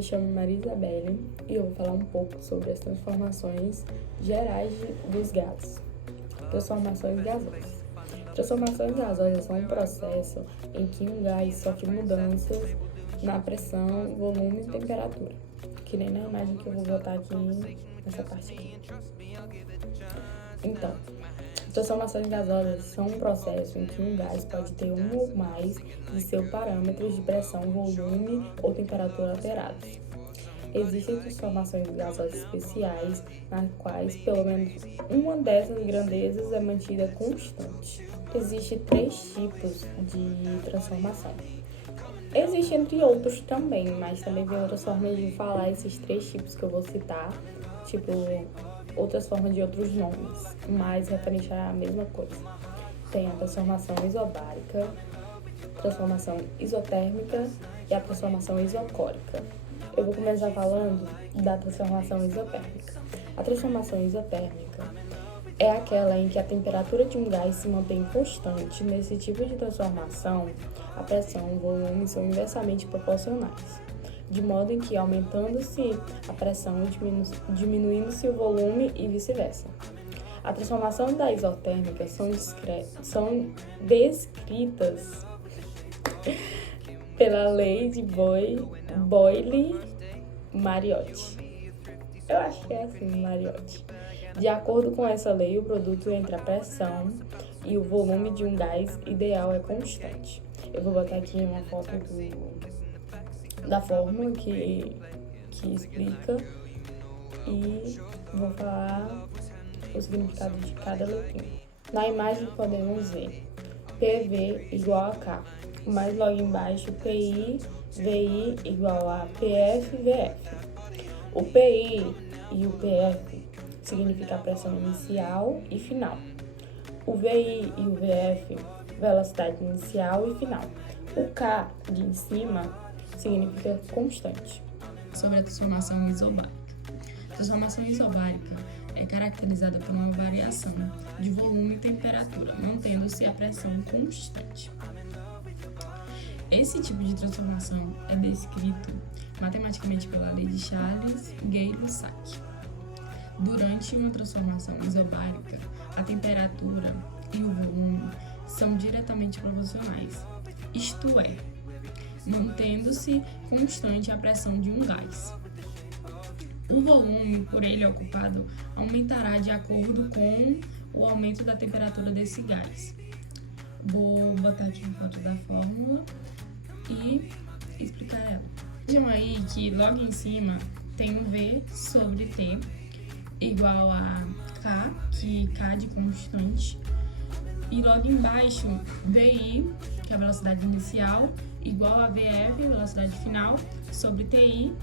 me chamo Maria Isabelle e eu vou falar um pouco sobre as transformações gerais dos gases. Transformações gasosas. Transformações gasosas são um processo em que um gás sofre mudanças na pressão, volume e temperatura, que nem na imagem que eu vou botar aqui nessa parte aqui. Então, transformações gasosas são um processo em que um gás pode ter um ou mais de seus parâmetros de pressão, volume ou temperatura alterados. Existem transformações gasosas especiais, nas quais pelo menos uma dessas grandezas é mantida constante. Existem 3 tipos de transformação. Existem entre outros também, mas também tem outras formas de falar esses 3 tipos que eu vou citar, tipo outras formas de outros nomes, mas referente à mesma coisa. Tem a transformação isobárica, transformação isotérmica e a transformação isocórica. Eu vou começar falando da transformação isotérmica. A transformação isotérmica é aquela em que a temperatura de um gás se mantém constante. Nesse tipo de transformação, a pressão e o volume são inversamente proporcionais, de modo em que aumentando-se a pressão e diminuindo-se o volume e vice-versa. A transformação da isotérmica são descritas pela lei de Boyle-Mariotti. Eu acho que é assim, Mariotti. De acordo com essa lei, o produto entre a pressão e o volume de um gás ideal é constante. Eu vou botar aqui uma foto da fórmula que explica e vou falar o significado de cada letrinha. Na imagem podemos ver PV igual a K, mas logo embaixo PI, VI igual a PF, VF. O PI e o PF significa a pressão inicial e final. O VI e o VF, velocidade inicial e final. O K de em cima significa constante. Sobre a transformação isobárica. A transformação isobárica é caracterizada por uma variação de volume e temperatura, mantendo-se a pressão constante. Esse tipo de transformação é descrito matematicamente pela lei de Charles-Gay-Lussac. Durante uma transformação isobárica, a temperatura e o volume são diretamente proporcionais, isto é, mantendo-se constante a pressão de um gás. O volume por ele ocupado aumentará de acordo com o aumento da temperatura desse gás. Vou botar aqui uma foto da fórmula e explicar ela. Vejam aí que logo em cima tem um V sobre T igual a K, que K de constante, e logo embaixo VI, que é a velocidade inicial, igual a VF, velocidade final, sobre TI,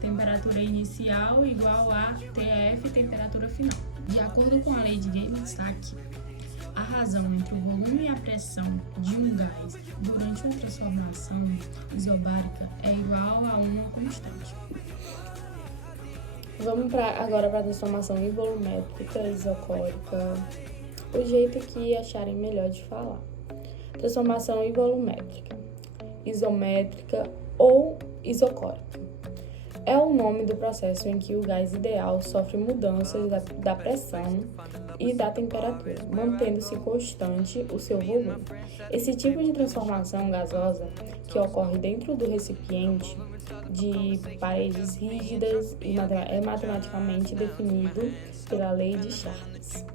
temperatura inicial, igual a TF, temperatura final. De acordo com a lei de Gay-Lussac, a razão entre o volume e a pressão de um gás durante uma transformação isobárica é igual a uma constante. Vamos agora para a transformação volumétrica, isocórica, o jeito que acharem melhor de falar. Transformação volumétrica, isométrica ou isocórica. É o nome do processo em que o gás ideal sofre mudanças da pressão e da temperatura, mantendo-se constante o seu volume. Esse tipo de transformação gasosa, que ocorre dentro do recipiente de paredes rígidas, é matematicamente definido pela lei de Charles.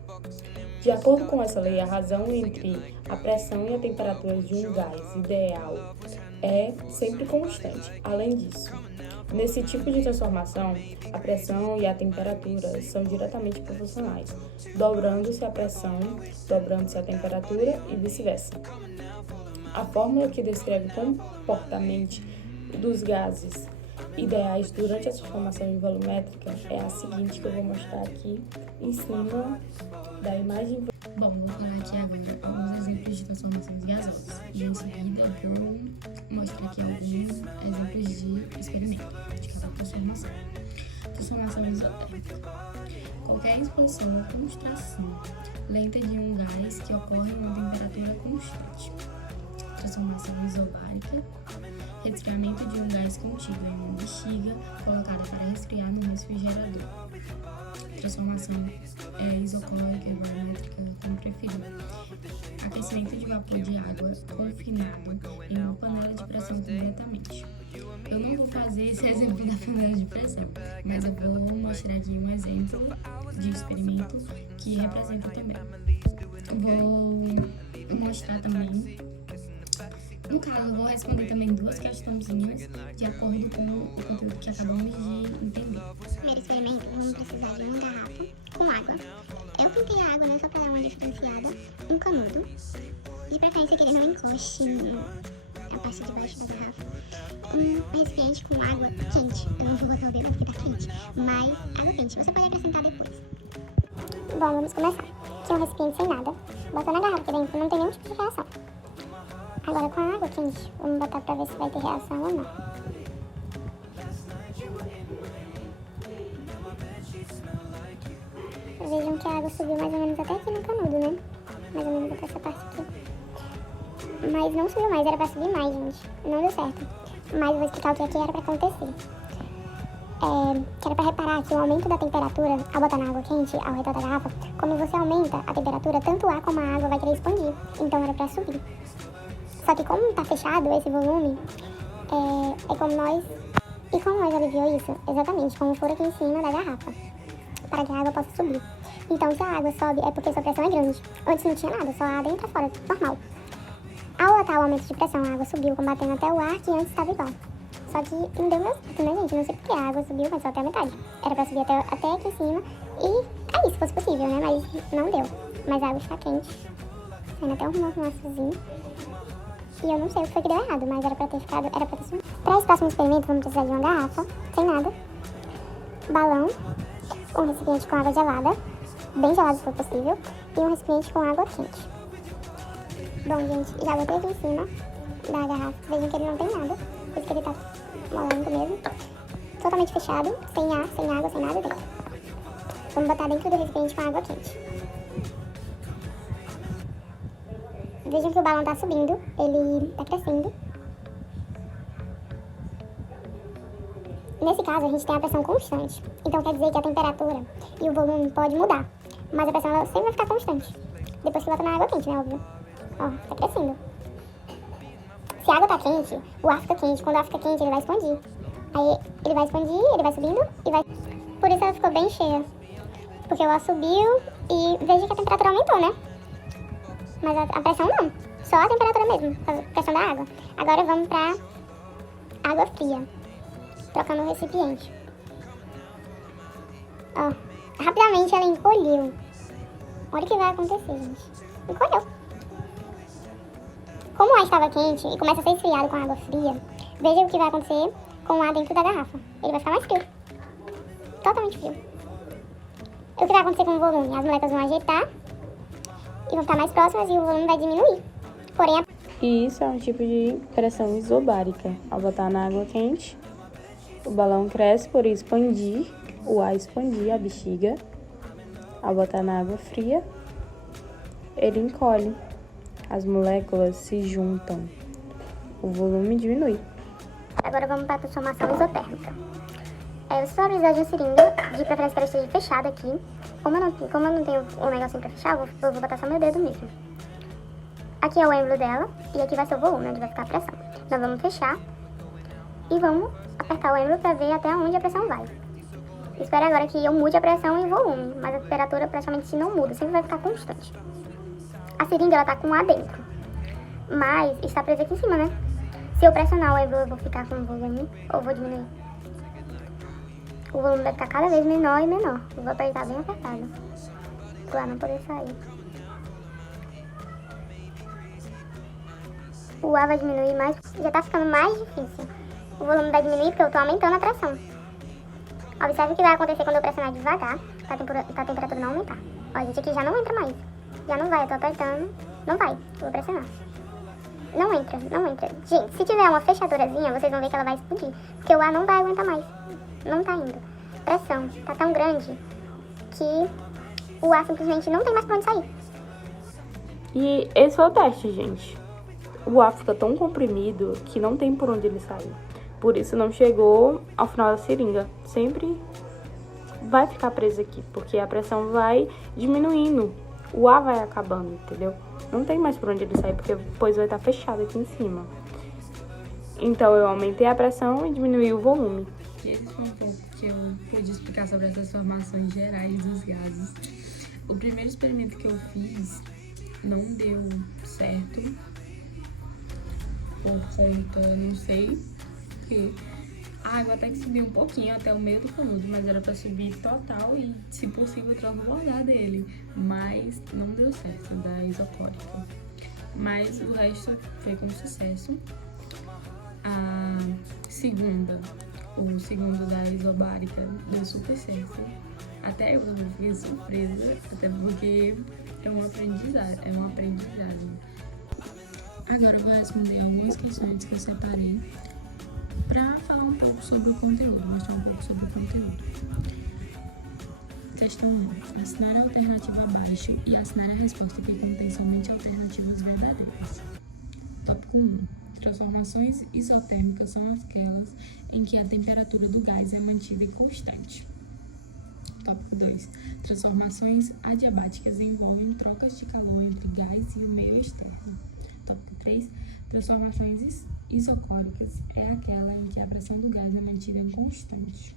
De acordo com essa lei, a razão entre a pressão e a temperatura de um gás ideal é sempre constante. Além disso, nesse tipo de transformação, a pressão e a temperatura são diretamente proporcionais, dobrando-se a pressão, dobrando-se a temperatura e vice-versa. A fórmula que descreve o comportamento dos gases ideais durante a transformação volumétrica é a seguinte, que eu vou mostrar aqui em cima da imagem. Bom, vou falar aqui agora alguns exemplos de transformações gasosas e em seguida vou mostrar aqui alguns exemplos de experimento de cada transformação. Transformação isotérmica. Qualquer expansão ou contração lenta de um gás que ocorre em uma temperatura constante. Transformação isobárica resfriamento de um gás contido em uma bexiga colocada para resfriar no refrigerador. Transformação isocórica e volumétrica, como preferido. Aquecimento de vapor de água confinado em uma panela de pressão completamente. Eu não vou fazer esse exemplo da panela de pressão, mas eu vou mostrar aqui um exemplo de experimento que representa também. Vou mostrar também. No caso, eu vou responder também 2 questõezinhas de acordo com o conteúdo que acabamos de entender. Primeiro experimento, vamos precisar de uma garrafa com água. Eu pintei a água, né, só para dar uma diferenciada, um canudo. De preferência que ele não encoste na parte de baixo da garrafa. Um recipiente com água quente. Eu não vou botar o dedo porque tá quente, mas água quente. Você pode acrescentar depois. Bom, vamos começar. Aqui é um recipiente sem nada. Botou na garrafa aqui dentro, não tem nenhum tipo de reação. Agora com a água quente, vamos botar pra ver se vai ter reação ou não. Vejam que a água subiu mais ou menos até aqui no canudo, né? Mais ou menos até essa parte aqui. Mas não subiu mais, era pra subir mais, gente. Não deu certo. Mas eu vou explicar o que aqui era pra acontecer. Que era pra reparar que o aumento da temperatura, ao botar na água quente, ao redor da garrafa, quando você aumenta a temperatura, tanto o ar como a água vai querer expandir. Então era pra subir. Só que como tá fechado esse volume, é como nós... E como nós aliviou isso? Exatamente, com um furo aqui em cima da garrafa, para que a água possa subir. Então se a água sobe é porque sua pressão é grande. Antes não tinha nada, só a água entra fora, normal. Ao botar o aumento de pressão, a água subiu, combatendo até o ar que antes estava igual. Só que não deu meu certo, né, gente? Não sei porque a água subiu, mas só até a metade. Era pra subir até aqui em cima e é isso, fosse possível, né? Mas não deu. Mas a água está quente, saindo até um fumaçazinho. E eu não sei o que foi que deu errado, mas era pra ter subido. Para esse próximo experimento, vamos precisar de uma garrafa, sem nada, balão, um recipiente com água gelada, bem gelado se for possível, e um recipiente com água quente. Bom, gente, já botei aqui em cima da garrafa, vejam que ele não tem nada, por isso que ele tá molando mesmo. Totalmente fechado, sem ar, sem água, sem nada dentro. Vamos botar dentro do recipiente com água quente. Vejam que o balão tá subindo, ele tá crescendo. Nesse caso, a gente tem a pressão constante. Então quer dizer que a temperatura e o volume pode mudar. Mas a pressão ela sempre vai ficar constante. Depois que bota na água quente, né, óbvio. Ó, tá crescendo. Se a água tá quente, o ar fica quente. Quando o ar fica quente, ele vai expandir. Aí ele vai expandir, ele vai subindo e vai... Por isso ela ficou bem cheia. Porque o ar subiu e veja que a temperatura aumentou, né? Mas a pressão não, só a temperatura mesmo, a pressão da água. Agora vamos pra água fria, trocando o recipiente. Ó, rapidamente ela encolheu. Olha o que vai acontecer, gente. Encolheu. Como o ar estava quente e começa a ser esfriado com a água fria, veja o que vai acontecer com o ar dentro da garrafa. Ele vai ficar mais frio. Totalmente frio. E o que vai acontecer com o volume? As moléculas vão ajeitar e vão ficar mais próximas e o volume vai diminuir. Porém, E isso é um tipo de pressão isobárica. Ao botar na água quente, o balão cresce por expandir, o ar expandir a bexiga. Ao botar na água fria, ele encolhe. As moléculas se juntam. O volume diminui. Agora vamos para a transformação isotérmica. Você só vai precisar de um cilindro, de preferência que ela esteja fechado aqui. Como eu não tenho um negocinho pra fechar, eu vou botar só meu dedo mesmo. Aqui é o êmbolo dela e aqui vai ser o volume, onde vai ficar a pressão. Nós vamos fechar e vamos apertar o êmbolo pra ver até onde a pressão vai. Espero agora que eu mude a pressão e o volume, mas a temperatura praticamente não muda, sempre vai ficar constante. A seringa ela tá com ar dentro, mas está presa aqui em cima, né? Se eu pressionar o êmbolo, eu vou ficar com o volume ou vou diminuir? O volume vai ficar cada vez menor e menor. Eu vou apertar bem apertado, pra não poder sair. O ar vai diminuir mais, já tá ficando mais difícil. O volume vai diminuir porque eu tô aumentando a pressão. Observe o que vai acontecer quando eu pressionar devagar, pra a temperatura não aumentar. Ó, gente, aqui já não entra mais. Já não vai, eu tô apertando. Não vai, eu vou pressionar. Não entra, não entra. Gente, se tiver uma fechadurazinha, vocês vão ver que ela vai explodir. Porque o ar não vai aguentar mais. Não tá indo. A pressão tá tão grande que o ar simplesmente não tem mais pra onde sair. E esse foi o teste, gente. o ar fica tão comprimido que não tem por onde ele sair. Por isso não chegou ao final da seringa. Sempre vai ficar preso aqui, porque a pressão vai diminuindo, o ar vai acabando, entendeu? Não tem mais por onde ele sair, porque depois vai estar fechado aqui em cima. Então eu aumentei a pressão e diminuí o volume. Esse foi um pouco que eu pude explicar sobre essas formações gerais dos gases. O primeiro experimento que eu fiz não deu certo, por conta, não sei, que a água até que subiu um pouquinho até o meio do canudo, mas era pra subir total e, se possível, transbordar dele. Mas não deu certo da isocórica. Mas o resto foi com sucesso. O segundo da isobárica deu super certo. Até eu fiquei surpresa, até porque é um aprendizado. Agora eu vou responder algumas questões que eu separei para falar um pouco sobre o conteúdo, mostrar um pouco sobre o conteúdo. Questão 1. Assinale a alternativa abaixo e assinale a resposta que contém somente alternativas verdadeiras. Tópico 1. Transformações isotérmicas são aquelas em que a temperatura do gás é mantida constante. Tópico 2. Transformações adiabáticas envolvem trocas de calor entre gás e o meio externo. Tópico 3. Transformações isocóricas é aquela em que a pressão do gás é mantida constante.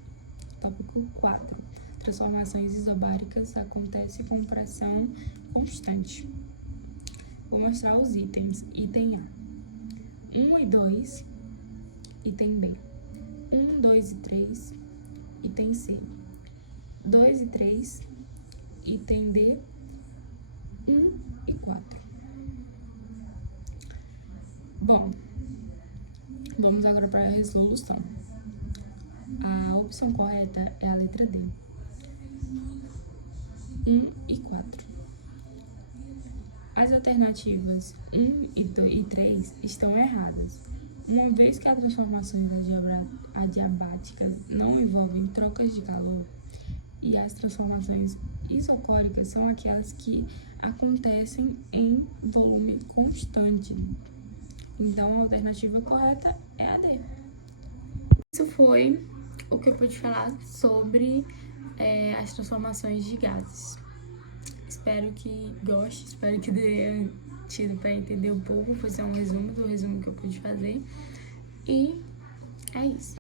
Tópico 4. Transformações isobáricas acontecem com pressão constante. Vou mostrar os itens. Item A. 1 e 2, item B. 1, 2 e 3, item C. 2 e 3, item D. 1 e 4. Bom, vamos agora para a resolução. A opção correta é a letra D. 1 e 4. As alternativas 1 e 3 estão erradas, uma vez que as transformações adiabáticas não envolvem trocas de calor e as transformações isocóricas são aquelas que acontecem em volume constante. Então, a alternativa correta é a D. Isso foi o que eu pude falar sobre as transformações de gases. Espero que goste, espero que dê tido para entender um pouco. Foi só um resumo do resumo que eu pude fazer. E é isso.